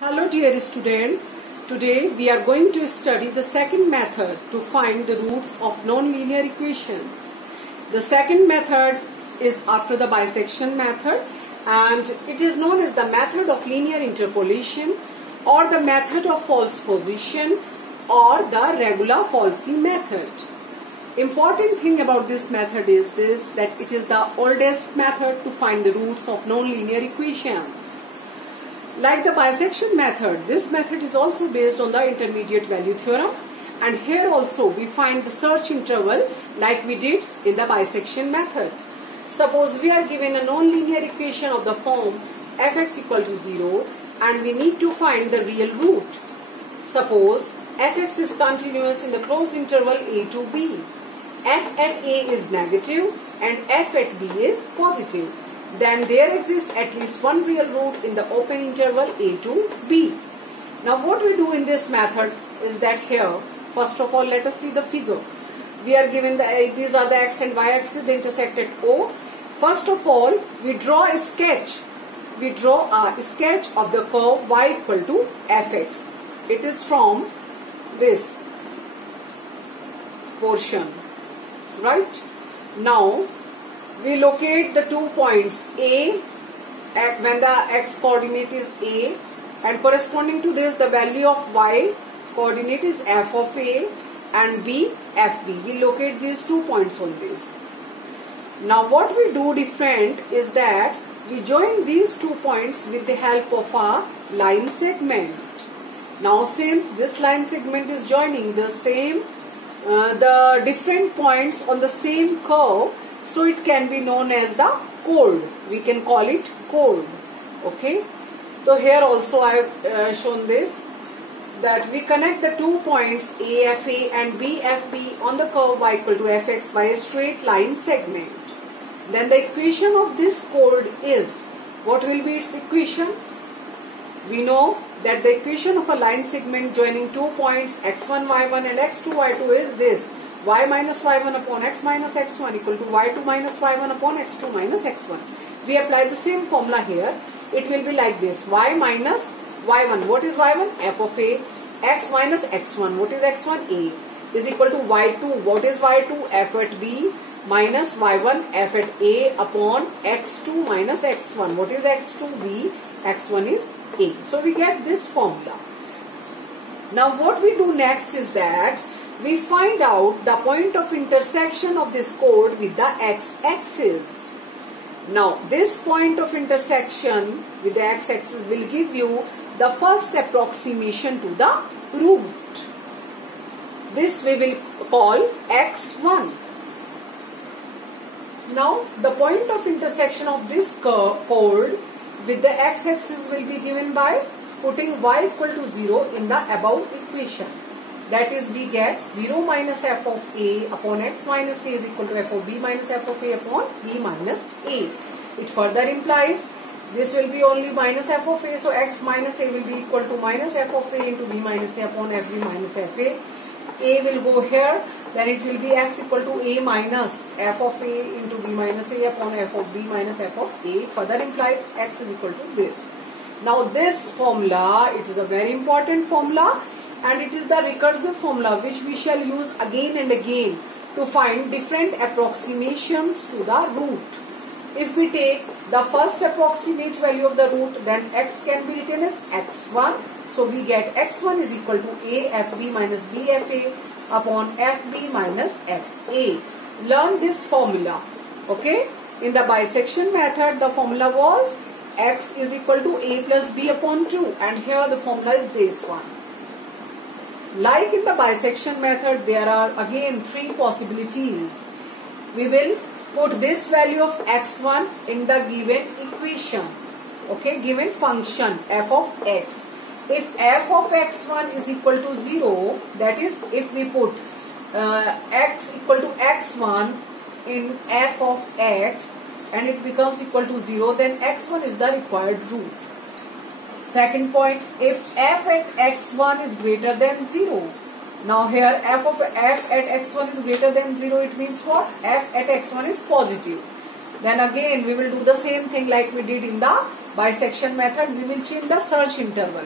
Hello dear students, today we are going to study the second method to find the roots of nonlinear equations. The second method is after the bisection method and it is known as the method of linear interpolation or the method of false position or the regular falsi method. Important thing about this method is that it is the oldest method to find the roots of nonlinear equations. Like the bisection method, this method is also based on the intermediate value theorem, and here also we find the search interval like we did in the bisection method. Suppose we are given a nonlinear equation of the form fx equal to 0 and we need to find the real root. Suppose fx is continuous in the closed interval a to b. F at a is negative and f at b is positive. Then there exists at least one real root in the open interval a to b. Now what we do in this method is that here, first of all, let us see the figure. We are given these are the x and y axis, they intersect at O. First of all, we draw a sketch. We draw a sketch of the curve y equal to fx. It is from this portion, right? Now we locate the 2 points A when the x coordinate is A, and corresponding to this the value of y coordinate is f of A and b fb. We locate these 2 points on this. Now what we do different is that we join these 2 points with the help of a line segment. Now since this line segment is joining the different points on the same curve, so it can be known as the chord. We can call it chord. Okay. So here also I have shown this, that we connect the 2 points AFA and BFB on the curve y equal to fx by a straight line segment. Then the equation of this chord is, what will be its equation? We know that the equation of a line segment joining 2 points x1, y1 and x2, y2 is this: y minus y1 upon x minus x1 equal to y2 minus y1 upon x2 minus x1. We apply the same formula here. It will be like this: y minus y1. What is y1? F of a. X minus x1. What is x1? A. Is equal to y2. What is y2? F at b minus y1 f at a upon x2 minus x1. What is x2? B. x1 is a. So we get this formula. Now what we do next is that we find out the point of intersection of this chord with the x-axis. Now this point of intersection with the x-axis will give you the first approximation to the root. This we will call x1. Now the point of intersection of this chord with the x-axis will be given by putting y equal to 0 in the above equation. That is, we get 0 minus f of a upon x minus a is equal to f of b minus f of a upon b minus a. It further implies this will be only minus f of a, so x minus a will be equal to minus f of a into b minus a upon fb minus fa. A will go here, then it will be x equal to a minus f of a into b minus a upon f of b minus f of a. Further implies x is equal to this. Now this formula, it is a very important formula, and it is the recursive formula which we shall use again and again to find different approximations to the root. If we take the first approximate value of the root, then x can be written as x1. So we get x1 is equal to a fb minus bfa upon fb minus fa. Learn this formula. Okay. In the bisection method, the formula was x is equal to a plus b upon 2, and here the formula is this one. Like in the bisection method, there are again 3 possibilities. We will put this value of x1 in the given equation. Okay, given function f of x. If f of x1 is equal to 0, that is, if we put x equal to x1 in f of x and it becomes equal to 0, then x1 is the required root. Second point, if f at x1 is greater than 0. Now here f at x1 is greater than 0, it means what? F at x1 is positive. Then again we will do the same thing like we did in the bisection method. We will change the search interval.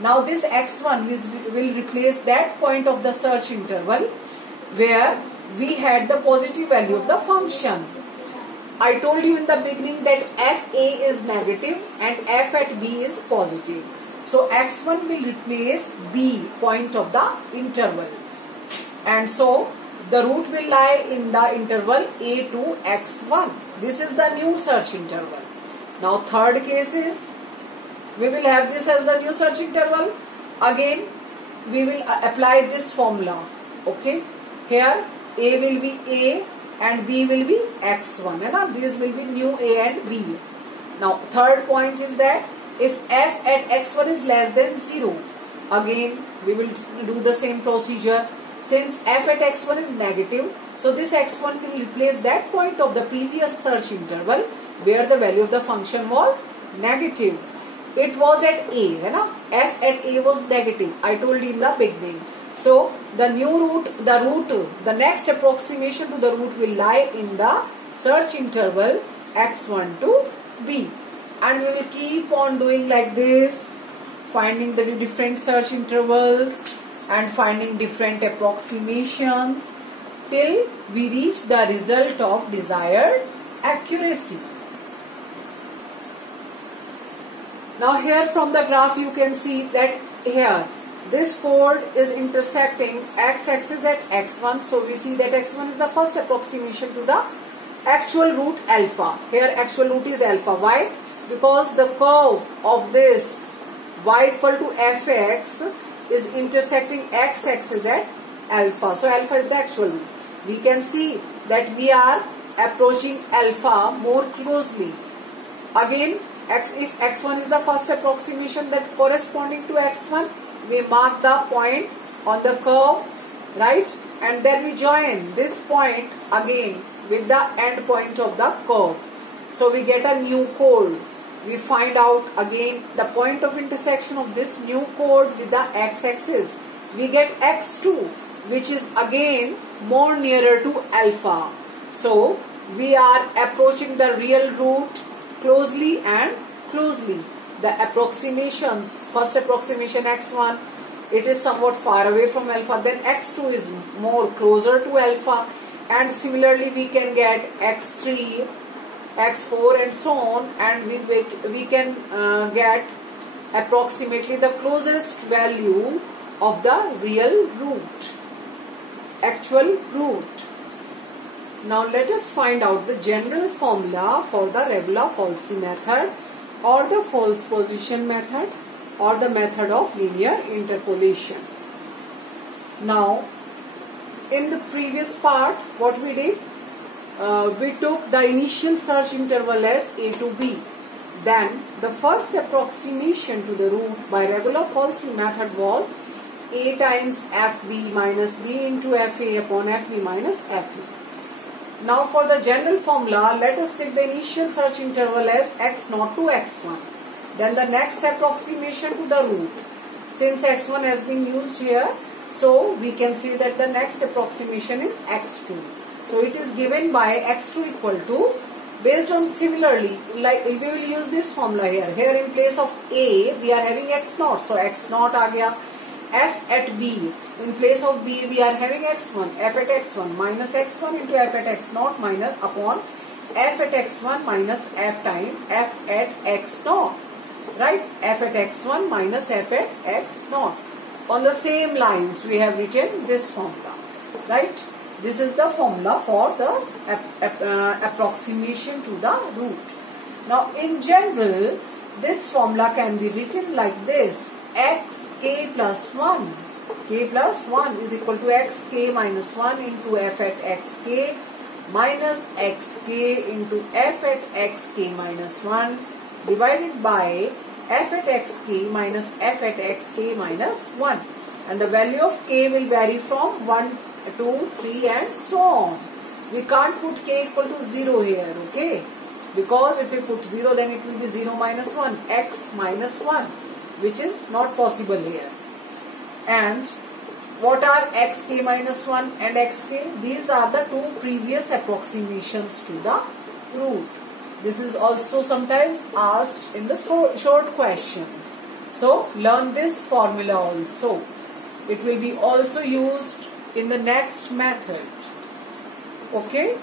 Now this x1 will replace that point of the search interval where we had the positive value of the function. I told you in the beginning that fa is negative and f at b is positive. So x1 will replace b, point of the interval. And so the root will lie in the interval a to x1. This is the new search interval. Now third case is, we will have this as the new search interval. Again, we will apply this formula. Okay. Here a will be a and b will be x1. And these will be new a and b. Now third point is that if f at x1 is less than 0, again we will do the same procedure. Since f at x1 is negative, so this x1 will replace that point of the previous search interval where the value of the function was negative. It was at a, f at a was negative. I told you in the beginning. So the new root, the next approximation to the root will lie in the search interval x1 to b. And we will keep on doing like this, finding the different search intervals and finding different approximations till we reach the result of desired accuracy. Now here from the graph you can see that here this chord is intersecting x-axis at x1. So we see that x1 is the first approximation to the actual root alpha. Here actual root is alpha. Why? Because the curve of this y equal to fx is intersecting x-axis at alpha. So alpha is the actual root. We can see that we are approaching alpha more closely. Again, if x1 is the first approximation that corresponding to x1, we mark the point on the curve, right? And then we join this point again with the end point of the curve. So we get a new chord. We find out again the point of intersection of this new chord with the x-axis. We get x2, which is again more nearer to alpha. So we are approaching the real root closely and closely. The approximations, first approximation x1, it is somewhat far away from alpha. Then x2 is more closer to alpha. And similarly we can get x3, x4 and so on, and we can get approximately the closest value of the real root, actual root. Now let us find out the general formula for the Regula-Falsi method or the false position method or the method of linear interpolation. Now in the previous part what we did, we took the initial search interval as a to b. Then the first approximation to the root by Regula-Falsi method was a times fb minus b into fa upon fb minus fa. Now for the general formula, let us take the initial search interval as x0 to x1. Then the next approximation to the root. Since x1 has been used here, so we can see that the next approximation is x2. So it is given by x2 equal to, based on similarly, like we will use this formula here. Here in place of a, we are having x0. So x0 aa gaya. F at b, in place of b we are having x1, f at x1 minus x1 into f at x0 minus upon f at x1 minus f time f at x0, right? F at x1 minus f at x0. On the same lines we have written this formula, right? This is the formula for the approximation to the root. Now in general this formula can be written like this: xk plus 1. K plus 1 is equal to xk minus 1 into f at xk minus xk into f at xk minus 1 divided by f at xk minus f at xk minus 1. And the value of k will vary from 1, 2, 3 and so on. We can't put k equal to 0 here, okay? Because if we put 0 then it will be 0 minus 1, x minus 1. Which is not possible here. And what are xk minus 1 and xk? These are the two previous approximations to the root. This is also sometimes asked in the short questions. So learn this formula also. It will be also used in the next method. Okay.